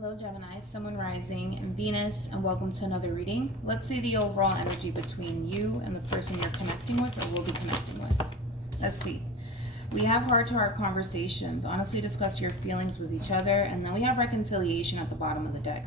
Hello Gemini, Sun, Moon, Rising, and Venus, and welcome to another reading. Let's see the overall energy between you and the person you're connecting with or will be connecting with. Let's see. We have heart-to-heart conversations, honestly discuss your feelings with each other, and then we have reconciliation at the bottom of the deck.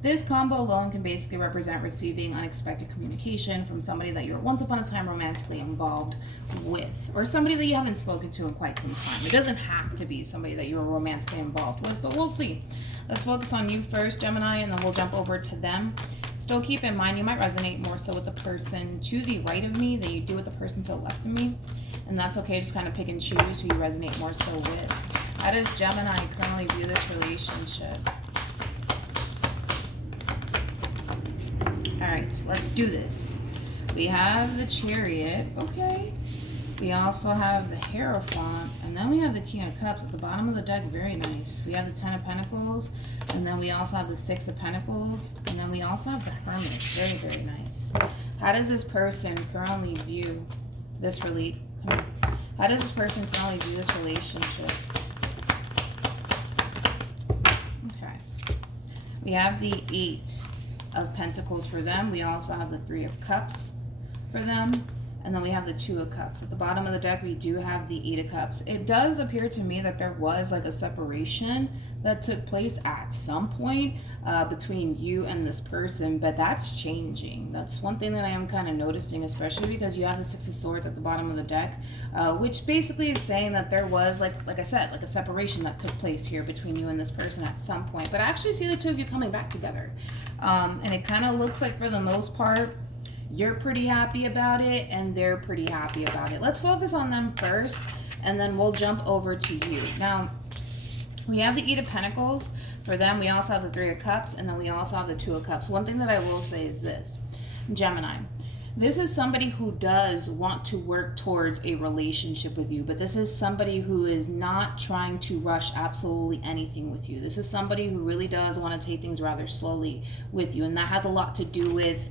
This combo alone can basically represent receiving unexpected communication from somebody that you were once upon a time romantically involved with, or somebody that you haven't spoken to in quite some time. It doesn't have to be somebody that you were romantically involved with, but we'll see. Let's focus on you first, Gemini, and then we'll jump over to them. Still keep in mind you might resonate more so with the person to the right of me than you do with the person to the left of me. And that's okay, just kind of pick and choose who you resonate more so with. How does Gemini currently view this relationship? Alright, so let's do this. We have the Chariot, okay. We also have the Hierophant, and then we have the King of Cups at the bottom of the deck, very nice. We have the Ten of Pentacles, and then we also have the Six of Pentacles, and then we also have the Hermit, very, very nice. How does this person currently view this How does this person currently view this relationship? Okay. We have the Eight of Pentacles for them. We also have the Three of Cups for them. And then we have the Two of Cups. At the bottom of the deck, we do have the Eight of Cups. It does appear to me that there was like a separation that took place at some point between you and this person, but that's changing. That's one thing that I am kind of noticing, especially because you have the Six of Swords at the bottom of the deck, which basically is saying that there was, like I said, like a separation that took place here between you and this person at some point. But I actually see the two of you coming back together. And it kind of looks like for the most part, you're pretty happy about it and they're pretty happy about it. Let's focus on them first and then we'll jump over to you. Now, we have the Eight of Pentacles for them. We also have the Three of Cups, and then we also have the Two of Cups. One thing that I will say is this, Gemini, this is somebody who does want to work towards a relationship with you, but this is somebody who is not trying to rush absolutely anything with you. This is somebody who really does want to take things rather slowly with you, and that has a lot to do with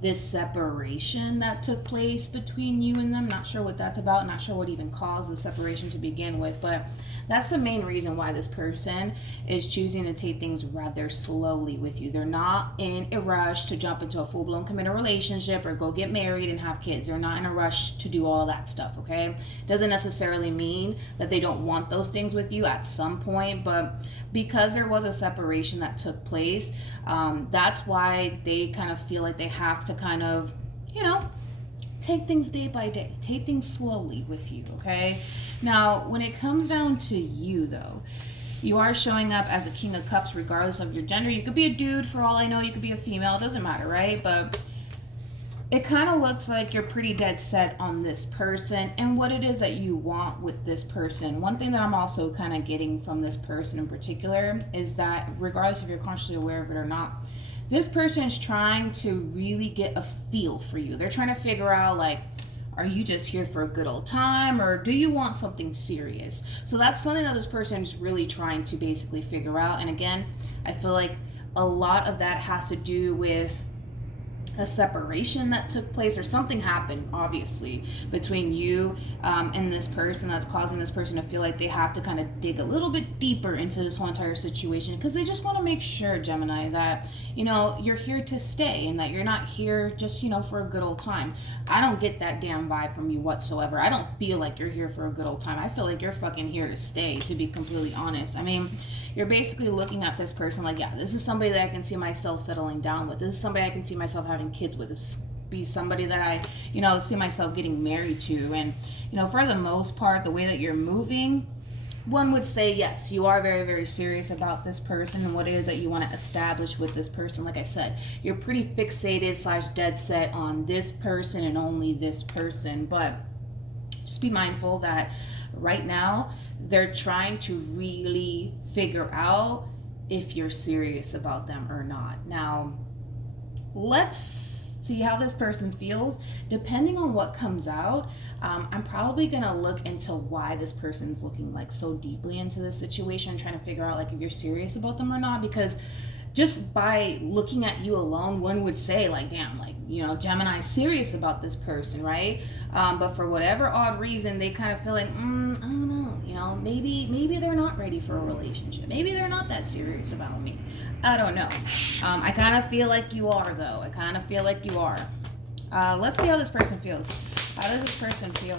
this separation that took place between you and them. Not sure what that's about, not sure what even caused the separation to begin with, but that's the main reason why this person is choosing to take things rather slowly with you. They're not in a rush to jump into a full-blown committed relationship or go get married and have kids. They're not in a rush to do all that stuff, okay? Doesn't necessarily mean that they don't want those things with you at some point, but because there was a separation that took place, that's why they kind of feel like they have to kind of, take things day by day, take things slowly with you, okay? Now, when it comes down to you, though, you are showing up as a King of Cups regardless of your gender. You could be a dude for all I know, you could be a female, it doesn't matter, right? But it kind of looks like you're pretty dead set on this person and what it is that you want with this person. One thing that I'm also kind of getting from this person in particular is that regardless if you're consciously aware of it or not, this person is trying to really get a feel for you. They're trying to figure out, like, are you just here for a good old time or do you want something serious? So that's something that this person is really trying to basically figure out. And again, I feel like a lot of that has to do with a separation that took place or something happened obviously between you and this person that's causing this person to feel like they have to kind of dig a little bit deeper into this whole entire situation because they just want to make sure, Gemini, that you're here to stay and that you're not here just for a good old time. I don't get that damn vibe from you whatsoever. I don't feel like you're here for a good old time. I feel like you're fucking here to stay, to be completely honest. I mean, you're basically looking at this person like, yeah, this is somebody that I can see myself settling down with. This is somebody I can see myself having kids with. This be somebody that I, see myself getting married to. And, for the most part, the way that you're moving, one would say, yes, you are very, very serious about this person and what it is that you want to establish with this person. Like I said, you're pretty fixated / dead set on this person and only this person. But just be mindful that right now, they're trying to really figure out if you're serious about them or not. Now, let's see how this person feels. Depending on what comes out, I'm probably gonna look into why this person's looking like so deeply into this situation, trying to figure out like if you're serious about them or not, because just by looking at you alone, one would say like, damn, like, you know, Gemini's serious about this person, right? But for whatever odd reason, they kind of feel like, I don't know, you know, maybe they're not ready for a relationship. Maybe they're not that serious about me. I don't know. I kind of feel like you are, though. I kind of feel like you are. Let's see how this person feels. How does this person feel?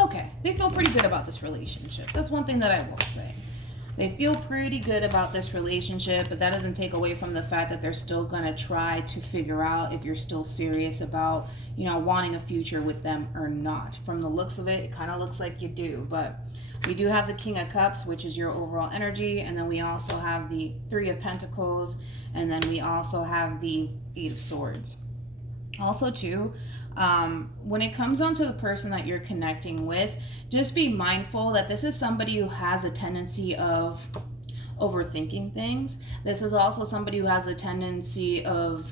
Okay, they feel pretty good about this relationship. That's one thing that I will say. They feel pretty good about this relationship, but that doesn't take away from the fact that they're still going to try to figure out if you're still serious about, you know, wanting a future with them or not. From the looks of it, it kind of looks like you do, but we do have the King of Cups, which is your overall energy, and then we also have the Three of Pentacles, and then we also have the Eight of Swords. Also, too, when it comes down to the person that you're connecting with, just be mindful that this is somebody who has a tendency of overthinking things. This is also somebody who has a tendency of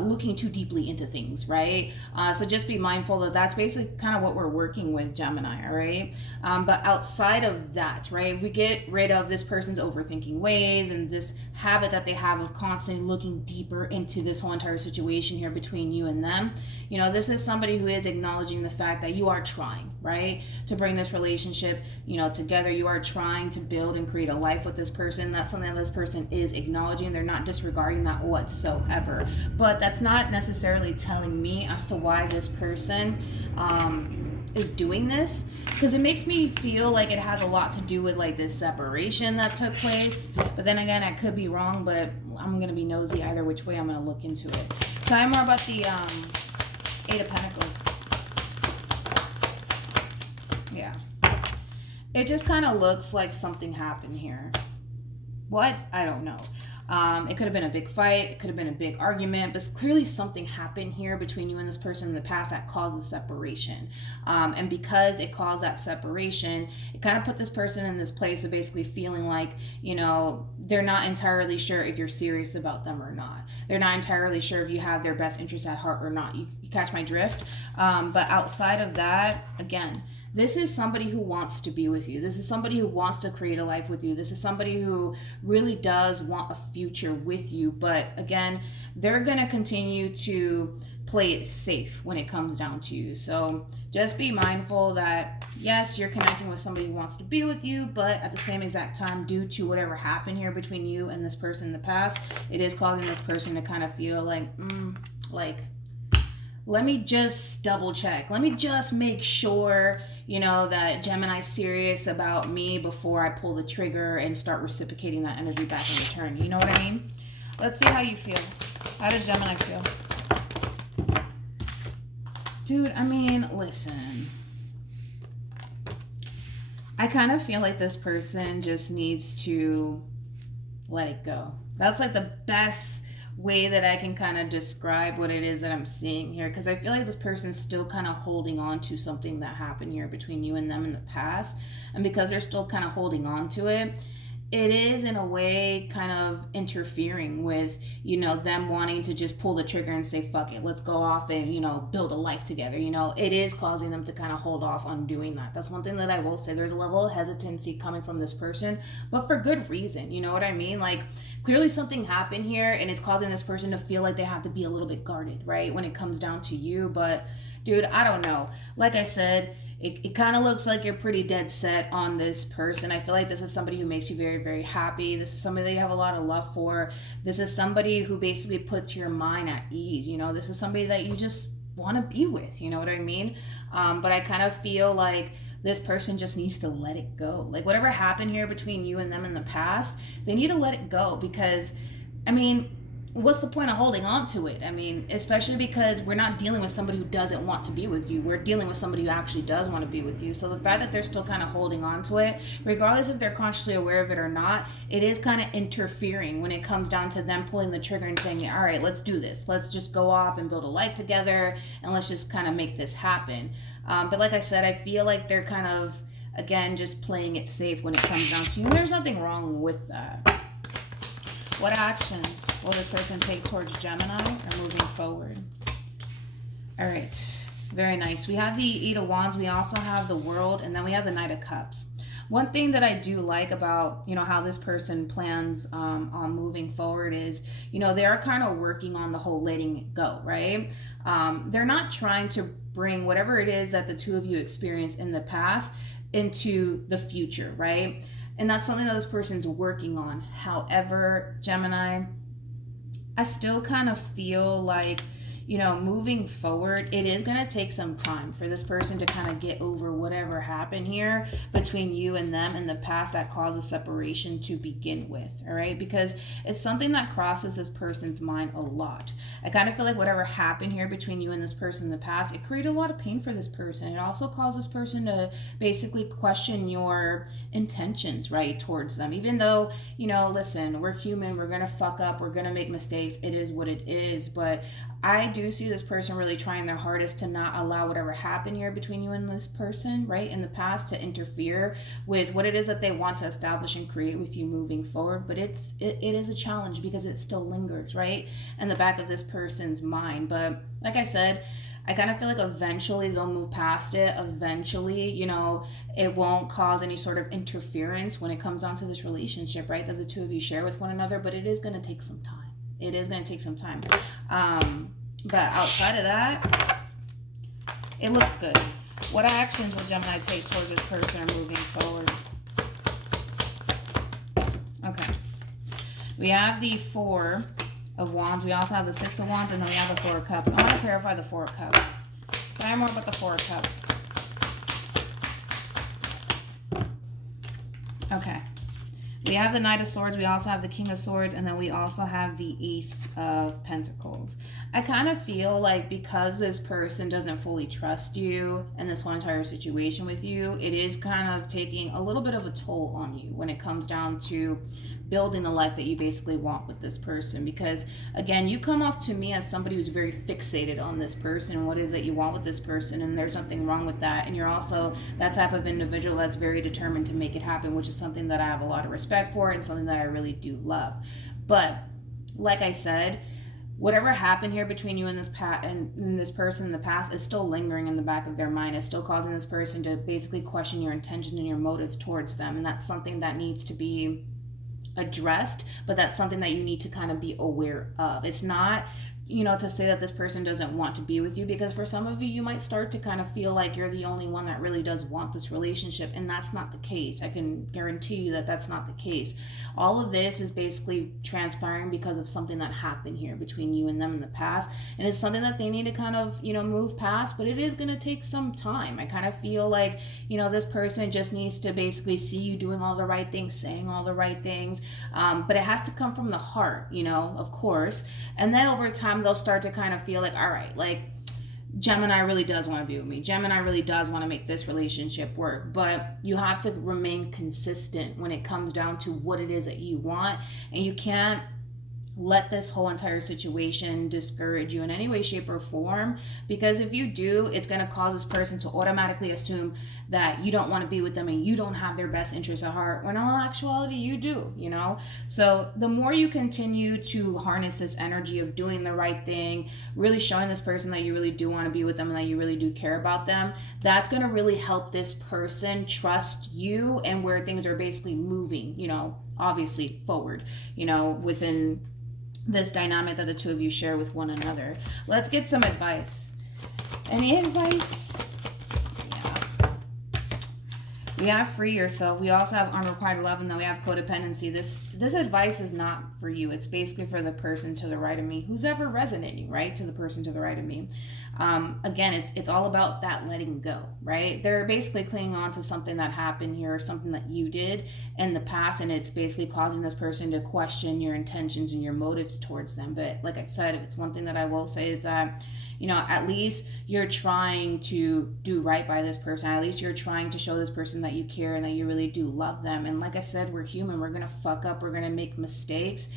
looking too deeply into things, right? So just be mindful that that's basically kind of what we're working with, Gemini, all right? But outside of that, right, if we get rid of this person's overthinking ways and this habit that they have of constantly looking deeper into this whole entire situation here between you and them, you know, this is somebody who is acknowledging the fact that you are trying, right, to bring this relationship, you know, together. You are trying to build and create a life with this person. That's something that this person is acknowledging. They're not disregarding that whatsoever. But that's not necessarily telling me as to why this person is doing this, because it makes me feel like it has a lot to do with like this separation that took place. But then again, I could be wrong, but I'm gonna be nosy either which way. I'm gonna look into it. Tell me more about the Eight of Pentacles. Yeah, it just kind of looks like something happened here. What? I don't know. It could have been a big fight. It could have been a big argument, but clearly something happened here between you and this person in the past that caused the separation. And because it caused that separation, it kind of put this person in this place of basically feeling like, you know, they're not entirely sure if you're serious about them or not. They're not entirely sure if you have their best interests at heart or not. You catch my drift? But outside of that, again, this is somebody who wants to be with you. This is somebody who wants to create a life with you. This is somebody who really does want a future with you. But again, they're going to continue to play it safe when it comes down to you. So just be mindful that, yes, you're connecting with somebody who wants to be with you, but at the same exact time, due to whatever happened here between you and this person in the past, it is causing this person to kind of feel like, let me just double check. Let me just make sure, you know, that Gemini's serious about me before I pull the trigger and start reciprocating that energy back in return. You know what I mean? Let's see how you feel. How does Gemini feel? Dude, I mean, listen. I kind of feel like this person just needs to let it go. That's like the best way that I can kind of describe what it is that I'm seeing here, because I feel like this person's still kind of holding on to something that happened here between you and them in the past, and because they're still kind of holding on to it, it is in a way kind of interfering with, you know, them wanting to just pull the trigger and say, fuck it, let's go off and, you know, build a life together. You know, it is causing them to kind of hold off on doing that. That's one thing that I will say. There's a level of hesitancy coming from this person, but for good reason. You know what I mean? Like, clearly something happened here and it's causing this person to feel like they have to be a little bit guarded, right, when it comes down to you. But dude, I don't know. Like I said, it kind of looks like you're pretty dead set on this person. I feel like this is somebody who makes you very, very happy. This is somebody that you have a lot of love for. This is somebody who basically puts your mind at ease. You know, this is somebody that you just want to be with. You know what I mean? But I kind of feel like this person just needs to let it go. Like, whatever happened here between you and them in the past, they need to let it go, because, I mean, what's the point of holding on to it? I mean, especially because we're not dealing with somebody who doesn't want to be with you. We're dealing with somebody who actually does want to be with you. So the fact that they're still kind of holding on to it, regardless if they're consciously aware of it or not, it is kind of interfering when it comes down to them pulling the trigger and saying, all right, let's do this. Let's just go off and build a life together, and let's just kind of make this happen. But like I said, I feel like they're kind of, again, just playing it safe when it comes down to you. And there's nothing wrong with that. What actions will this person take towards Gemini or moving forward? All right, very nice. We have the Eight of Wands. We also have the World, and then we have the Knight of Cups. One thing that I do like about, how this person plans on moving forward is, they're kind of working on the whole letting it go, right? They're not trying to bring whatever it is that the two of you experienced in the past into the future, right? And that's something that this person's working on. However, Gemini, I still kind of feel like, moving forward, it is going to take some time for this person to kind of get over whatever happened here between you and them in the past that causes separation to begin with, all right? Because it's something that crosses this person's mind a lot. I kind of feel like whatever happened here between you and this person in the past, it created a lot of pain for this person. It also caused this person to basically question your intentions, right, towards them. Even though, listen, we're human, we're going to fuck up, we're going to make mistakes, it is what it is, but I do see this person really trying their hardest to not allow whatever happened here between you and this person, right, in the past to interfere with what it is that they want to establish and create with you moving forward. But it is a challenge because it still lingers, right, in the back of this person's mind. But like I said, I kind of feel like eventually they'll move past it. Eventually, it won't cause any sort of interference when it comes down to this relationship, right, that the two of you share with one another. But it is going to take some time. It is going to take some time. But outside of that, it looks good. What actions will Gemini take towards this person moving forward? Okay. We have the Four of Wands. We also have the Six of Wands, and then we have the Four of Cups. I want to clarify the Four of Cups. Tell me more about the Four of Cups. Okay. We have the Knight of Swords, we also have the King of Swords, and then we also have the Ace of Pentacles. I kind of feel like because this person doesn't fully trust you and this whole entire situation with you, it is kind of taking a little bit of a toll on you when it comes down to building the life that you basically want with this person. Because again, you come off to me as somebody who's very fixated on this person and what it is that you want with this person, and there's nothing wrong with that. And you're also that type of individual that's very determined to make it happen, which is something that I have a lot of respect for and something that I really do love. But like I said, whatever happened here between you and this person in the past is still lingering in the back of their mind. It's still causing this person to basically question your intention and your motives towards them. And that's something that needs to be addressed, but that's something that you need to kind of be aware of. It's not, to say that this person doesn't want to be with you, because for some of you, you might start to kind of feel like you're the only one that really does want this relationship, and that's not the case. I can guarantee you that that's not the case. All of this is basically transpiring because of something that happened here between you and them in the past, and it's something that they need to kind of, move past, but it is going to take some time. I kind of feel like, this person just needs to basically see you doing all the right things, saying all the right things, but it has to come from the heart, of course, and then over time, they'll start to kind of feel like, all right, like Gemini really does want to be with me. Gemini really does want to make this relationship work. But you have to remain consistent when it comes down to what it is that you want. And you can't let this whole entire situation discourage you in any way, shape, or form. Because if you do, it's going to cause this person to automatically assume that you don't want to be with them and you don't have their best interests at heart, when in actuality you do, So the more you continue to harness this energy of doing the right thing, really showing this person that you really do want to be with them and that you really do care about them, that's going to really help this person trust you and where things are basically moving, obviously forward, within this dynamic that the two of you share with one another. Let's get some advice. Any advice? Yeah. We have free yourself. We also have unrequited love, and then we have codependency. This advice is not for you. It's basically for the person to the right of me, who's ever resonating, right? To the person to the right of me. Again, it's all about that letting go, right? They're basically clinging on to something that happened here or something that you did in the past, and it's basically causing this person to question your intentions and your motives towards them. But like I said, if it's one thing that I will say is that, at least you're trying to do right by this person. At least you're trying to show this person that you care and that you really do love them. And like I said, we're human. We're going to fuck up. We're going to make mistakes.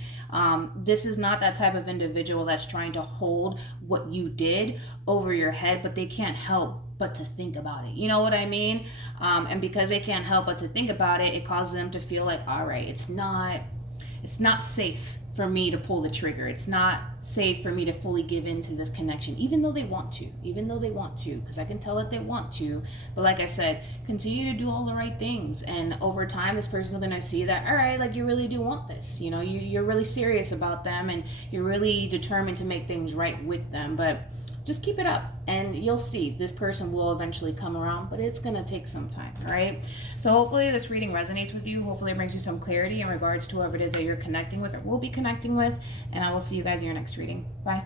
This is not that type of individual that's trying to hold what you did over your head, but they can't help but to think about it. You know what I mean? And because they can't help but to think about it, it causes them to feel like, all right, it's not safe for me to pull the trigger. It's not safe for me to fully give in to this connection, even though they want to, because I can tell that they want to. But like I said, continue to do all the right things. And over time, this person's going to see that, all right, like you really do want this. You know, you're really serious about them and you're really determined to make things right with them. But just keep it up and you'll see this person will eventually come around, but it's going to take some time. All right. So hopefully this reading resonates with you. Hopefully it brings you some clarity in regards to whoever it is that you're connecting with or will be connecting with. And I will see you guys in your next reading. Bye.